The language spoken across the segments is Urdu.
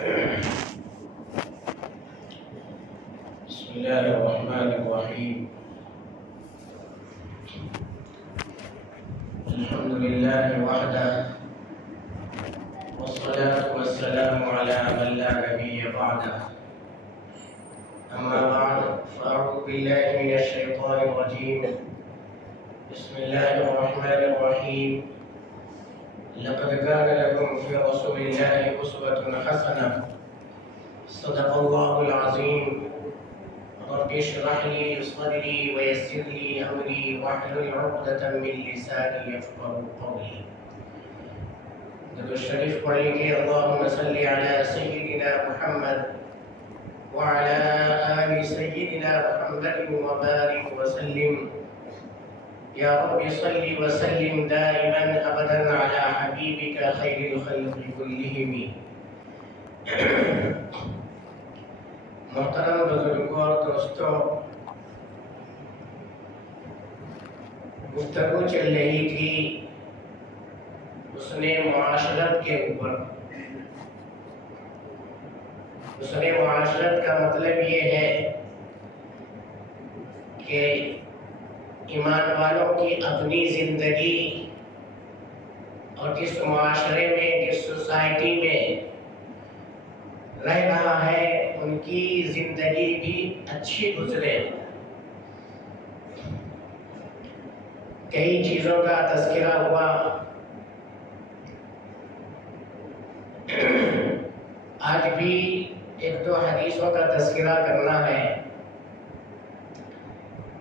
بسم الله الرحمن الرحيم. الحمد لله وحده، والصلاة والسلام على من لا نبي بعده. أما بعد، فأعوذ بالله من الشيطان الرجيم. بسم الله الرحمن الرحيم. لقد كان لكم في رسول الله أسوة حسنة. صدق الله العظيم. رب اشرح لي صدري ويسر لي أمري واحلل عقدة من لساني يفقهوا قولي. درود الشریف پڑھیں گے اللهم صل على سيدنا محمد وعلى آل سيدنا محمد وبارك وسلم. يا رب صل وسلم دائما أبدا على حبيبك خير الخلق كلهم. محترم بزرگوں اور دوستوں، گفتگو چل رہی تھی حسن معاشرت کے اوپر. حسن معاشرت کا مطلب یہ ہے کہ ایمان والوں کی اپنی زندگی اور جس معاشرے میں، جس سوسائٹی میں رہ رہا ہے، ان کی زندگی بھی اچھی گزرے. کئی چیزوں کا تذکرہ ہوا. آج بھی ایک دو حدیثوں کا تذکرہ کرنا ہے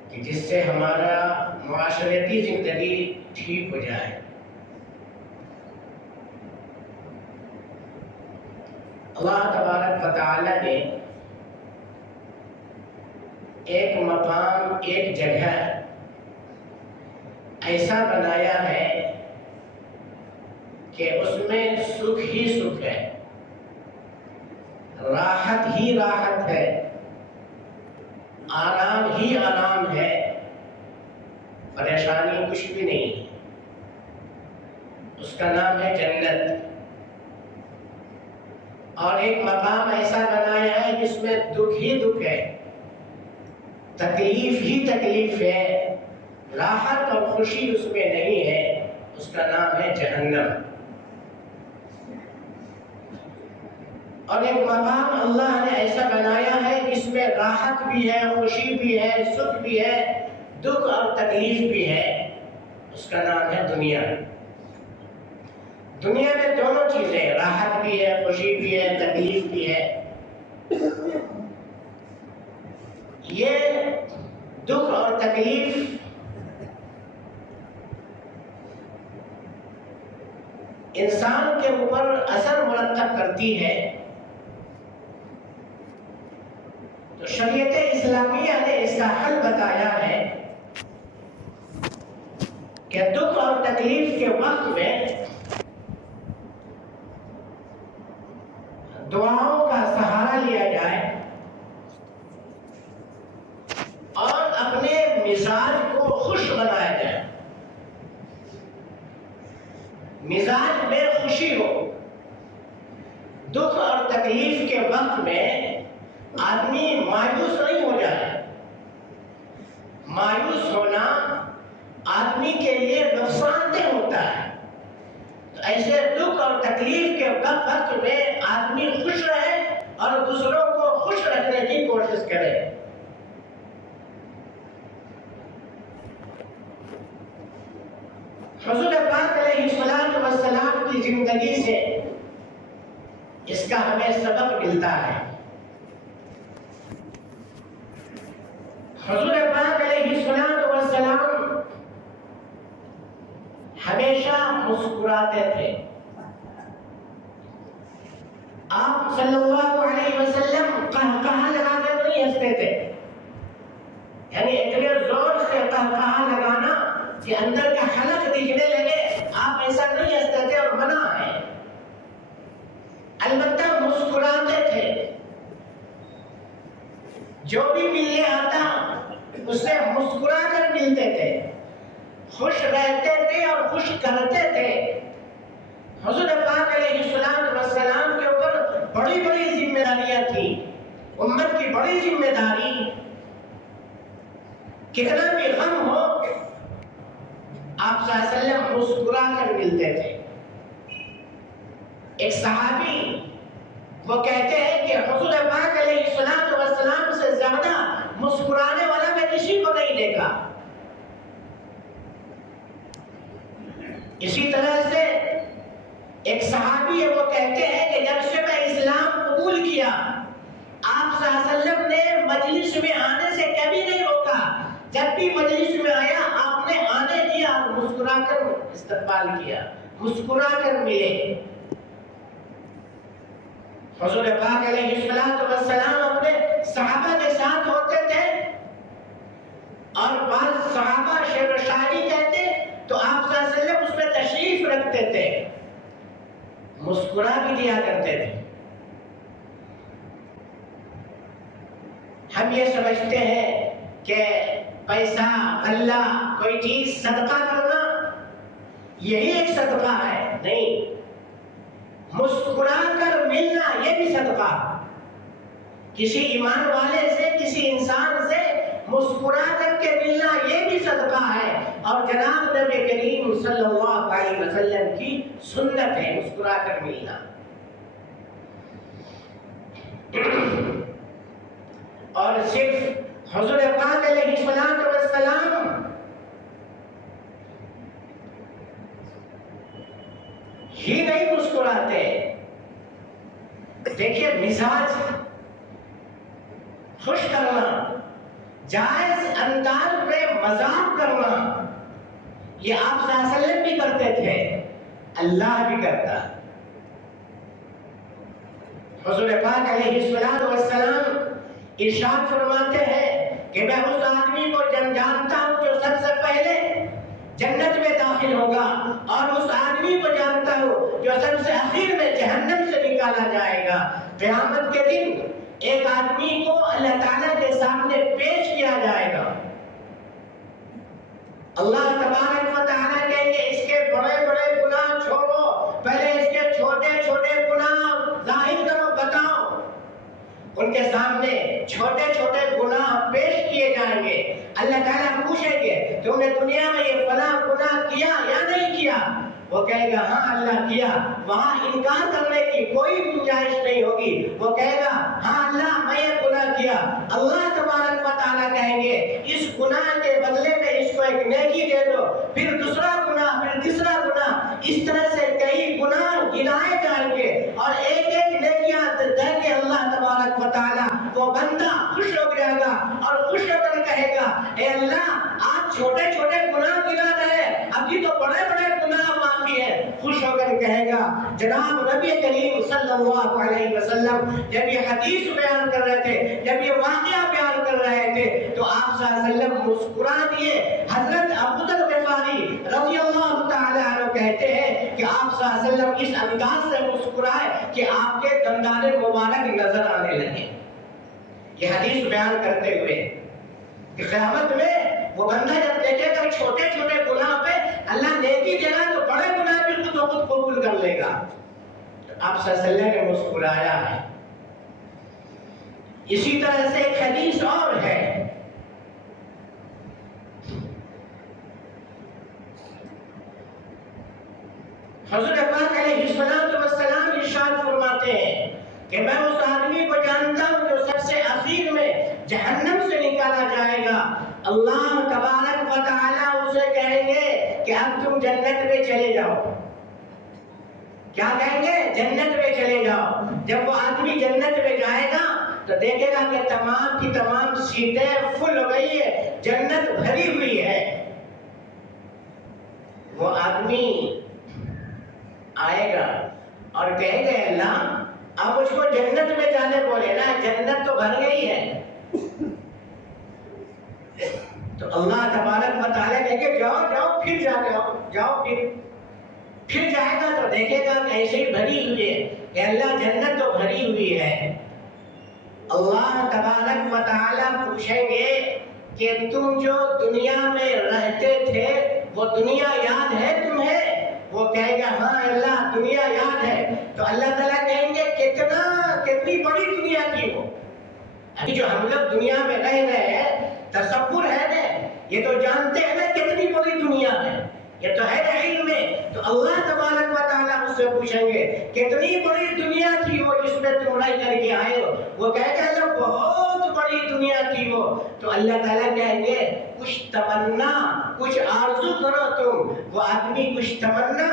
کہ جس سے ہمارا معاشرتی زندگی ٹھیک ہو جائے. اللہ تبارک و تعالی نے ایک مقام، ایک جگہ ایسا بنایا ہے کہ اس میں سکھ ہی سکھ ہے، راحت ہی راحت ہے، آرام ہی آرام ہے، پریشانی کچھ بھی نہیں. اس کا نام ہے جنت. اور ایک مقام ایسا بنایا ہے جس میں دکھ ہی دکھ ہے، تکلیف ہی تکلیف ہے، راحت اور خوشی اس میں نہیں ہے. اس کا نام ہے جہنم. اور ایک مقام اللہ نے ایسا بنایا ہے جس میں راحت بھی ہے، خوشی بھی ہے، سکھ بھی ہے، دکھ اور تکلیف بھی ہے. اس کا نام ہے دنیا. دنیا میں دونوں چیزیں، راحت بھی ہے، خوشی بھی ہے، تکلیف بھی ہے. یہ دکھ اور تکلیف انسان کے اوپر اثر مرتب کرتی ہے. تو شریعت اسلامیہ نے اس کا حل بتایا ہے کہ دکھ اور تکلیف کے وقت میں دعاؤں کا سہارا لیا جائے اور اپنے مزاج کو خوش بنایا جائے. مزاج میں خوشی ہو. دکھ اور تکلیف کے وقت میں آدمی مایوس نہیں ہو جائے. مایوس ہونا آدمی کے لیے نقصان دہ ہوتا ہے. تو ایسے دکھ اور تکلیف کے وقت میں آدمی خوش رہے اور دوسروں کو خوش رکھنے کی کوشش کرے. حضور پاک علیہ السلام کی زندگی سے اس کا ہمیں سبق ملتا ہے. حضور پاک علیہ السلام ہمیشہ مسکراتے تھے. آپ صلی اللہ علیہ وسلم قہقہہ لگا کر نہیں ہنستے تھے. یعنی اتنے زور سے قہقہہ لگانا کہ اندر کا حلق دکھنے لگے، آپ ایسا نہیں ہنستے تھے اور منع ہے. البتہ مسکراتے تھے. جو بھی ملنے آتا اس سے مسکرا کر ملتے تھے، خوش رہتے تھے اور خوش کرتے تھے. حضور پاک علیہ السلام کے اوپر بڑی بڑی ذمہ داریاں تھیں، امت کی بڑی ذمہ داری، کتنا بھی غم ہو آپ صلی اللہ علیہ وسلم مسکرا کر ملتے تھے۔ ایک صحابی وہ کہتے ہیں کہ حضور پاک علیہ السلام سے زیادہ مسکرانے والا میں کسی کو نہیں دیکھا۔ اسی طرح سے ایک صحابی ہے وہ کہتے ہیں کہ جب سے میں اسلام قبول کیا آپ صلی اللہ علیہ وسلم نے مجلس میں آنے سے کبھی نہیں روکا، جب بھی مجلس میں آیا آپ نے آنے دیا اور مسکرا کر استقبال کیا، مسکرا کر ملے۔ حضور پاک علیہ السلام اپنے صحابہ کے ساتھ ہوتے تھے اور بعض صحابہ شعر و شاعری کہتے تو آپ صلی اللہ علیہ وسلم اس میں تشریف رکھتے تھے، مسکرا بھی دیا کرتے تھے۔ ہم یہ سمجھتے ہیں کہ پیسہ، غلہ، کوئی چیز صدقہ کرنا یہی ایک صدقہ ہے، نہیں، مسکرا کر ملنا یہ بھی صدقہ، کسی ایمان والے سے، کسی انسان سے مسکرا کر کے ملنا یہ بھی صدقہ ہے، اور جناب نبی کریم صلی اللہ علیہ وسلم کی سنت ہے مسکرا کر ملنا۔ اور صرف حضور پاک علیہ السلام ہی نہیں مسکراتے، دیکھیے مزاج خوش کرنا، جائز انداز میں مذاق کرنا، یہ آپ صلی اللہ علیہ وسلم بھی کرتے تھے، اللہ بھی کرتا۔ حضور پاک علیہ السلام ارشاد فرماتے ہیں کہ میں اس آدمی کو جانتا ہوں جو سب سے پہلے جنت میں داخل ہوگا، اور اس آدمی کو جانتا ہوں جو سب سے آخر میں جہنم سے نکالا جائے گا۔ قیامت کے دن ایک آدمی کو اللہ تعالیٰ کے سامنے پیش کیا جائے گا، اللہ تبارک و تعالیٰ کہیں گے اس کے بڑے بڑے گناہ چھوڑو، پہلے اس کے چھوٹے چھوٹے گناہ ظاہر کرو، بتاؤ۔ ان کے سامنے چھوٹے چھوٹے گناہ پیش کیے جائیں گے، اللہ تعالیٰ پوچھیں گے تم نے دنیا میں یہ فلاں گناہ کیا یا نہیں کیا؟ وہ کہے گا ہاں اللہ کیا، وہاں انکار کرنے کی کوئی گنجائش نہیں ہوگی، وہ کہے گا ہاں اللہ میں یہ گناہ کیا۔ اللہ تبارک و تعالیٰ کہیں گے اس گناہ کے بدلے میں اس کو ایک نیکی دے دو، پھر دوسرا گناہ، پھر تیسرا گناہ، اس طرح سے کئی گناہ گنائے جائیں گے، اور ایک ایک نیکیاں دیں گے اللہ تبارک و تعالیٰ۔ وہ بندہ خوش ہو جائے گا اور خوش ہو کر کہے گا اے اللہ آپ چھوٹے چھوٹے گناہ گنا رہے، ابھی تو بڑے بڑے گناہ باقی ہیں۔ خوش ہو کر کہے گا جناب نبی کریم صلی اللہ علیہ وسلم جب یہ حدیث بیان کر رہے تھے، جب یہ واقعہ بیان کر رہے تھے تو آپ صلی اللہ علیہ وسلم مسکرا دیے۔ حضرت ابو ذر غفاری رضی اللہ تعالی عنہ کہتے ہیں کہ آپ صلی اللہ علیہ وسلم اس انداز سے مسکرائے کہ آپ کے دندان مبارک نظر آنے لگے۔ یہ حدیث بیان کرتے ہوئے کہ قیامت میں وہ بندہ جب دیکھے گا چھوٹے چھوٹے گناہ پہ اللہ نیکی دے رہا ہے تو بڑے گناہ بھی خود بخود قبول کر لے گا۔ آپ صلی اللہ علیہ وسلم نے مسکرایا ہے۔ اسی طرح سے ایک حدیث اور ہے، حضرت پاک علیہ السلام ارشاد فرماتے ہیں کہ میں اس آدمی کو جانتا ہوں جو سب سے اخیر میں جہنم سے نکالا جائے گا۔ اللہ تبارک و تعالیٰ اسے کہیں گے کہ اب تم جنت میں چلے جاؤ۔ کیا کہیں گے؟ جنت میں چلے جاؤ۔ جب وہ آدمی جنت میں جائے گا تو دیکھے گا کہ تمام کی تمام سیٹیں فل ہو گئی ہے، جنت بھری ہوئی ہے۔ وہ آدمی آئے گا اور کہے گا اللہ اب مجھ کو جنت میں جانے بولے نا، جنت تو بھر گئی ہے۔ تو اللہ تبارک و تعالیٰ کہے کہ جاؤ جاؤ پھر جاؤ پھر جائے گا تو دیکھے گا کہ ایسے ہی بھری ہوئی ہے کہ اللہ جنت تو بھری ہوئی ہے۔ اللہ تبارک و تعالیٰ پوچھیں گے کہ تم جو دنیا میں رہتے تھے وہ دنیا یاد ہے تمہیں؟ وہ کہے گا ہاں اللہ دنیا یاد ہے۔ تو اللہ تعالیٰ کہیں گے کتنا ابھی جو ہم لوگ دنیا میں رہ رہے ہیں تصور ہے نا، یہ تو جانتے ہیں نا کتنی بڑی دنیا ہے، یہ تو ہے نا علم میں. تو اللہ تبارک و تعالیٰ اس سے پوچھیں گے کتنی بڑی دنیا تھی وہ جس میں تم رہ کر کے آئے ہو. وہ کہے گا اللہ بہت بڑی دنیا تھی وہ. تو اللہ تعالیٰ کہیں گے کچھ تمنا، کچھ آرزو کرو تم. وہ آدمی کچھ تمنا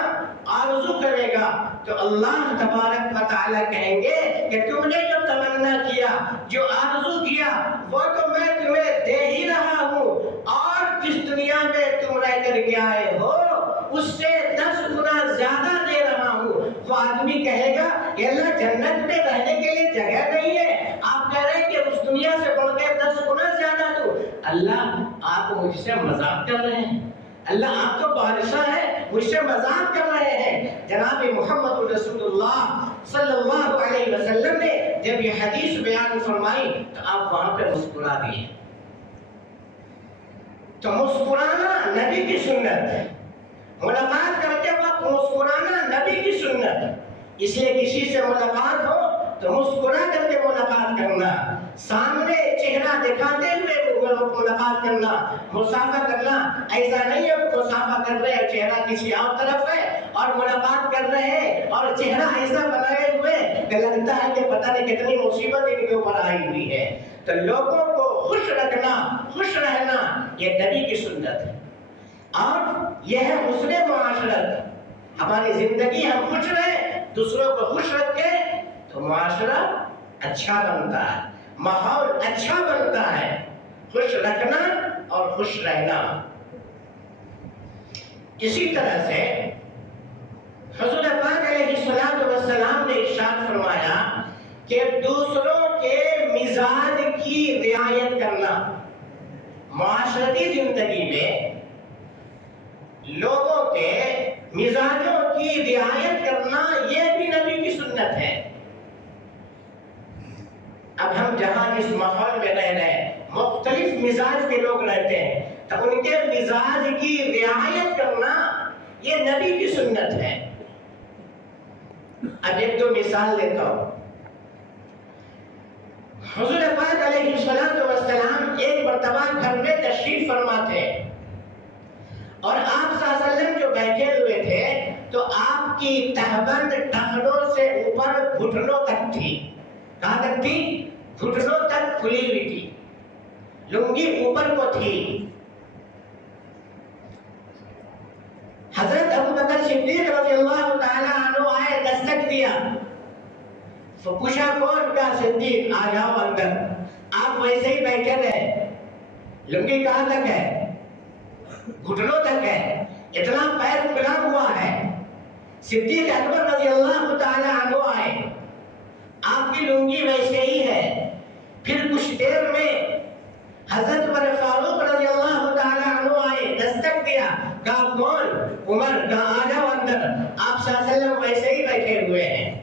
آرزو کرے گا تو اللہ تبارک و تعالیٰ کہیں گے کہ تم نے جو تمنا کیا، جو آرزو کیا، وہ تو میں تمہیں دے ہی رہا ہوں، اور جس دنیا میں تم رہ کر کے آئے ہو اس سے 10 گنا زیادہ دے رہا ہوں. وہ آدمی کہے گا کہ اللہ جنت میں رہنے کے لیے جگہ نہیں ہے، آپ کہہ رہے ہیں کہ اس دنیا سے بڑھ کے 10 گنا زیادہ دو. اللہ آپ مجھ سے مذاق کر رہے ہیں، اللہ آپ تو بادشاہ ہے، مجھ سے مذاق کر رہے ہیں. جناب محمد رسول اللہ صلی اللہ علیہ وسلم نے جب یہ حدیث بیان فرمائی تو آپ وہاں پہ مسکرا دیے. تو مسکرانا نبی کی سنت ہے، ملاقات کرتے وقت مسکرانا نبی کی سنت ہے. اس لیے کسی سے ملاقات ہو تو مسکرا کر کے ملاقات کرنا، سامنے چہرہ دکھاتے ہوئے ملاقات کرنا. مسافہ کرنا ایسا نہیں ہے مسافہ کر رہے ہیں چہرہ کسی اور طرف ہے اور ملاقات کر رہے ہیں اور چہرہ ایسا بنائے ہوئے کہ لگتا ہے کہ پتہ نہیں کتنی مصیبت ان کے اوپر آئی ہوئی ہے. تو لوگوں کو خوش رکھنا، خوش رہنا یہ نبی کی سنت ہے، اور یہ ہے حسن معاشرت. ہماری زندگی ہم خوش رہیں، دوسروں کو خوش رکھیں تو معاشرہ اچھا بنتا ہے، ماحول اچھا بنتا ہے. خوش رکھنا اور خوش رہنا. اسی طرح سے حضور پاک علیہ السلام نے ارشاد فرمایا کہ دوسروں کے مزاج کی رعایت کرنا. معاشرتی زندگی میں لوگوں کے مزاجوں کی رعایت کرنا یہ بھی نبی کی سنت ہے. اب ہم جہاں اس ماحول میں رہ رہے ہیں مختلف مزاج کے لوگ رہتے ہیں تو ان کے مزاج کی رعایت کرنا یہ نبی کی سنت ہے. اب ایک دو مثال دیتا ہوں. حضور پاک علیہ السلام ایک مرتبہ گھر میں تشریف فرما تھے اور آپ صلی اللہ علیہ وسلم جو بیٹھے ہوئے تھے تو آپ کی تہبند ٹخنوں سے اوپر گھٹنوں تک تھی. کہاں تک تھی؟ گھٹنوں تک کھلی ہوئی تھی، لنگی اوپر کو تھی. حضرت ابو بکر صدیق رضی اللہ تعالی عنہ آئے، دستک دیا تو پوچھا کون؟ کا صدیق آ جاؤ اندر. آپ ویسے ہی بیٹھے رہے، لنگی کہاں تک ہے؟ گھٹنوں تک ہے، اتنا پیر کھلا ہوا ہے. صدیق اکبر رضی اللہ تعالی عنہ آئے، آپ کی لنگی ویسے ہی ہے. پھر کچھ دیر میں حضرت عمر فاروق رضی اللہ تعالی عنہ آئے، دستک دیا، کہا کون؟ عمر. کہا آ جاؤ اندر. آپ صلی اللہ علیہ وسلم ویسے ہی بیٹھے ہوئے ہیں.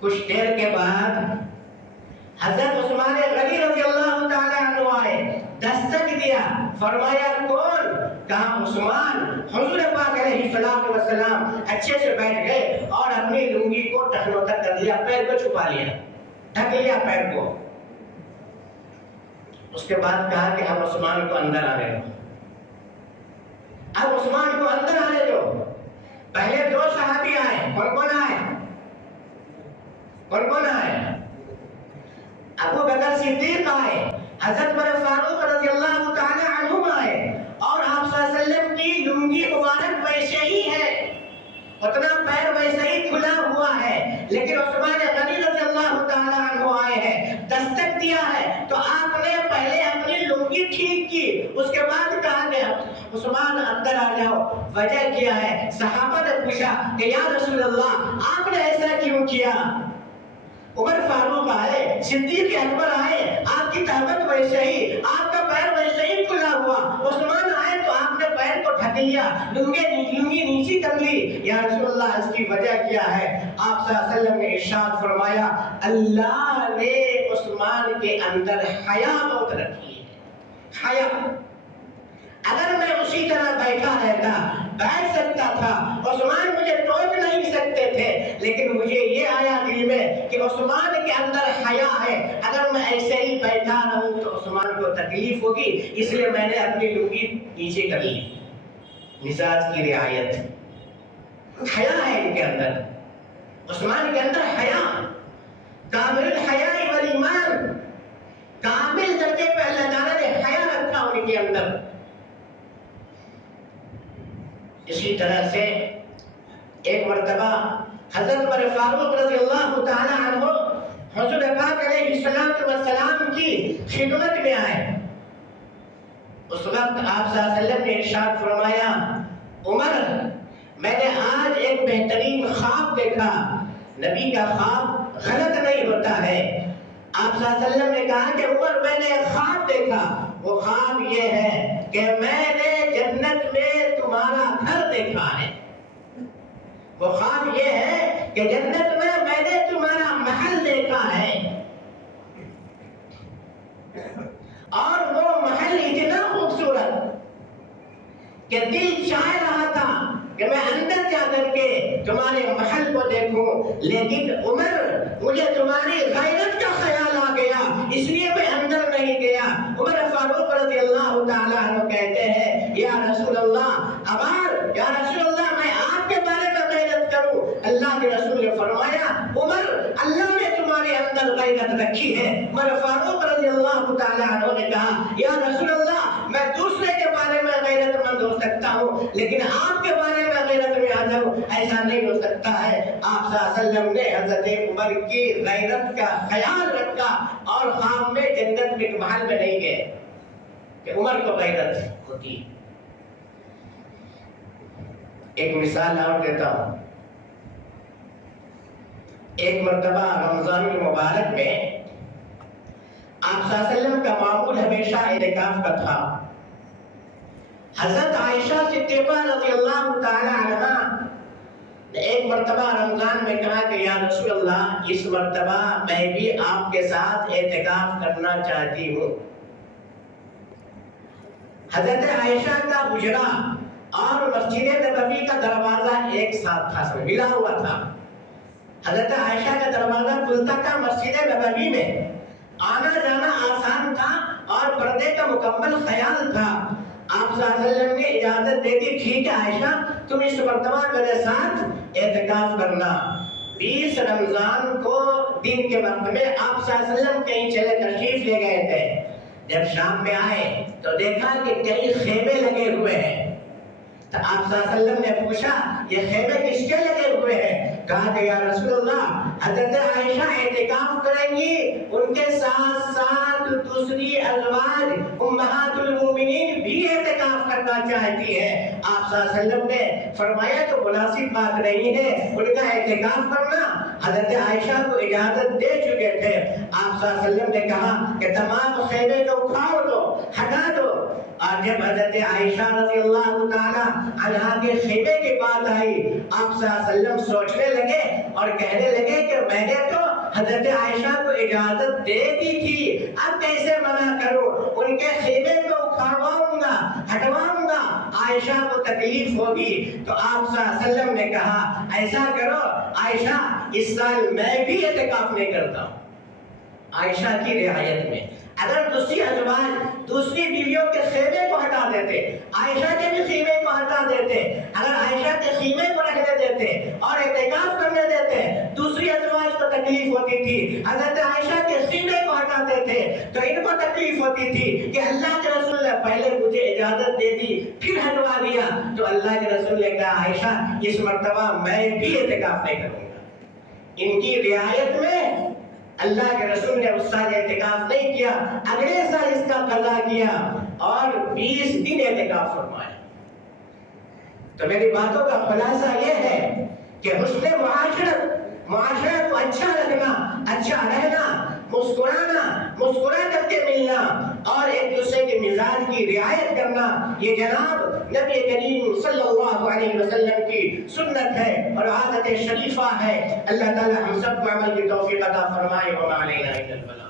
کچھ دیر کے بعد حضرت عثمان غنی رضی اللہ تعالی عنہ آئے، دستک دیا، فرمایا کون؟ کہا عثمان. حضور پاک علیہ السلام اچھے سے بیٹھ گئے اور اپنی لنگی کو ٹخنوں تک کر دیا، پیر کو چھپا لیا، ڈھک لیا پیر کو. اس کے بعد کہا کہ اب عثمان کو اندر آنے دو، اب عثمان کو اندر آنے دو. پہلے دو صحابی آئے. کون کون آئے؟ کون کون آئے؟ ابو بکر صدیق آئے، حضرت عمر فاروق رضی اللہ تعالی عنہ آئے، اور آپ صلی اللہ علیہ وسلم کی لنگی مبارک ویسے ہی ہے، اتنا پیر ویسے ہی کھلا ہوا ہے، لیکن عثمان غنی رضی اللہ تعالی عنہ آئے ہیں، دستک دیا ہے. تو آپ نے پہلے اپنی لنگی ٹھیک کی، اس کے بعد کہا کہ عثمان اندر آ جاؤ. وجہ کیا ہے؟ صحابہ نے پوچھا کہ یا رسول اللہ آپ نے ایسا کیوں کیا؟ عمر فاروق آئے، صدیق اکبر آئے، آپ کی طاقت ویسے ہی، آپ کا پیر ویسے ہی کھلا ہوا. عثمان آئے تو آپ نے پیر کو ڈھک لیا، لنگی نیچی کر لی. یا رسول اللہ اس کی وجہ کیا ہے؟ آپ صلی اللہ علیہ وسلم نے ارشاد فرمایا اللہ نے عثمان کے اندر حیا بہت رکھی ہے. حیا. اگر میں اسی طرح بیٹھا رہتا بیٹھ سکتا تھا، عثمان مجھے ٹوک نہیں سکتے تھے، لیکن مجھے یہ آیا دل میں کہ عثمان کے اندر حیا ہے. اگر میں ایسے ہی بیٹھا رہوں تو عثمان کو تکلیف ہوگی، اس لیے میں نے اپنی لنگی نیچے کر لی۔ مزاج کی رعایت، حیا ہے ان کے اندر، عثمان کے اندر حیا، کامل الحیاء والایمان، کامل درجے پہ اللہ تعالیٰ نے حیا رکھا ان کے اندر۔ اسی طرح سے ایک مرتبہ حضرت عمر فاروق رضی اللہ تعالی عنہ حضور پاک علیہ السلام کی خدمت میں آئے۔ اس وقت آپ صلی اللہ علیہ وسلم نے ارشاد فرمایا، عمر میں نے آج ایک بہترین خواب دیکھا، نبی کا خواب غلط نہیں ہوتا ہے۔ آپ صلی اللہ علیہ وسلم نے کہا کہ عمر میں نے ایک خواب دیکھا، وہ خواب یہ ہے کہ میں نے جنت میں تمہارا گھر دیکھا ہے۔ وہ خواب یہ ہے کہ جنت میں نے تمہارا محل دیکھا ہے، اور وہ محل اتنا خوبصورت کہ دل چاہ رہا تھا کہ میں اندر جا کر کے تمہارے محل کو دیکھوں، لیکن عمر مجھے تمہاری غیرت کا خیال آ گیا، اس لیے میں اندر نہیں گیا۔ عمر فاروق رضی اللہ تعالیٰ عنہ کہتے ہیں، یا رسول اللہ، عمر یا رسول اللہ میں آپ کے بارے میں غیرت کروں؟ اللہ کے رسول نے فرمایا، عمر اللہ نے تمہارے اندر غیرت رکھی ہے۔ عمر فاروق رضی اللہ تعالیٰ عنہ نے کہا، یا رسول اللہ میں دوسرے کے بارے میں غیرت مند ہو سکتا ہوں، لیکن آپ کے بارے میں غیرت میں آ جاؤں ایسا نہیں ہو سکتا ہے۔ آپ صلی اللہ علیہ وسلم نے حضرت عمر کی غیرت کا خیال رکھا اور خواب میں جنت کے محل میں نہیں گئے کہ عمر کو غیرت ہوتی۔ ایک مثال اور دیتا ہوں۔ ایک مرتبہ رمضان المبارک میں آپ صلی اللہ علیہ وسلم کا معمول ہمیشہ اعتکاف کا تھا۔ حضرت عائشہ صدیقہ رضی اللہ تعالی عنہا نے ایک مرتبہ رمضان میں کہا کہ یا رسول اللہ اس مرتبہ میں بھی آپ کے ساتھ اعتکاف کرنا چاہتی ہوں۔ حضرت عائشہ کا حجرہ اور مسجد نبوی کا دروازہ ایک ساتھ تھا، ملا ہوا تھا۔ حضرت عائشہ کا دروازہ کھلتا تھا مسجد نبوی میں، آنا جانا آسان تھا اور پردے کا مکمل خیال تھا۔ آپ صلی اللہ علیہ وسلم نے اجازت دے دی، ٹھیک ہے عائشہ تم اس مرتبہ میرے ساتھ اعتکاف کرنا۔ 20 رمضان کو دن کے وقت میں آپ صلی اللہ علیہ وسلم کہیں چلے تشریف لے گئے تھے۔ جب شام میں آئے تو دیکھا کہ کئی خیمے لگے ہوئے ہیں، تو آپ صلی اللہ علیہ وسلم نے پوچھا یہ خیمے کس کے لگے ہوئے ہیں؟ کہا کہ یا رسول اللہ حضرت عائشہ اعتکاف کریں گی، ان کے ساتھ ساتھ دوسری ازواج امہات المومنین بھی اعتکاف کرنا چاہتی ہے۔ آپ صلی اللہ علیہ وسلم نے فرمایا کہ مناسب بات نہیں ہے ان کا اعتکاف کرنا، حضرت عائشہ کو اجازت دے چکے تھے۔ آپ صلی اللہ علیہ وسلم نے کہا کہ تمام خیمے کو اکھاڑ دو، ہٹا دو۔ اور جب حضرت عائشہ رضی اللہ تعالی عنہا کے خیمے کی بات آئی، آپ صلی اللہ علیہ وسلم سوچنے لگے اور کہنے لگے کہ میں نے تو حضرت عائشہ کو اجازت دے دی تھی، اب کیسے منع کروں؟ ان کے خیمے کو اکھاڑواؤں گا، ہٹواؤں گا، عائشہ کو تکلیف ہوگی۔ تو آپ صلی اللہ علیہ وسلم نے کہا ایسا کرو عائشہ اس سال میں بھی اعتکاف نہیں کرتا ہوں۔ عائشہ کی رعایت میں اگر دوسری ازواج دوسری بیویوں کے خیمے کو ہٹا دیتے، عائشہ کے بھی خیمے کو ہٹا دیتے، اگر عائشہ کے خیمے کو رکھنے دیتے اور اعتکاف کرنے دیتے، دوسری ازواج کو تکلیف ہوتی تھی۔ حضرت عائشہ کے خیمے کو ہٹاتے تھے تو ان کو تکلیف ہوتی تھی کہ اللہ کے رسول نے پہلے مجھے اجازت دے دی پھر ہٹوا دیا۔ تو اللہ کے رسول نے کہا عائشہ اس مرتبہ میں بھی اعتکاف نہیں کروں گا۔ ان کی رعایت میں اللہ کے رسول نے اس سال اعتکاف نہیں کیا، اگلے سال اس کا قضا کیا اور 20 دن اعتکاف فرمایا۔ تو میری باتوں کا خلاصہ یہ ہے کہ حسن معاشرت کو اچھا رکھنا، اچھا رہنا، مسکرا کر کے ملنا اور ایک دوسرے کے مزاج کی رعایت کرنا، یہ جناب نبی کریم صلی اللہ علیہ وسلم کی سنت ہے اور عادت شریفہ ہے۔ اللہ تعالی ہم سب کو عمل کی توفیق عطا فرمائے۔ وما علینا الا البلاغ۔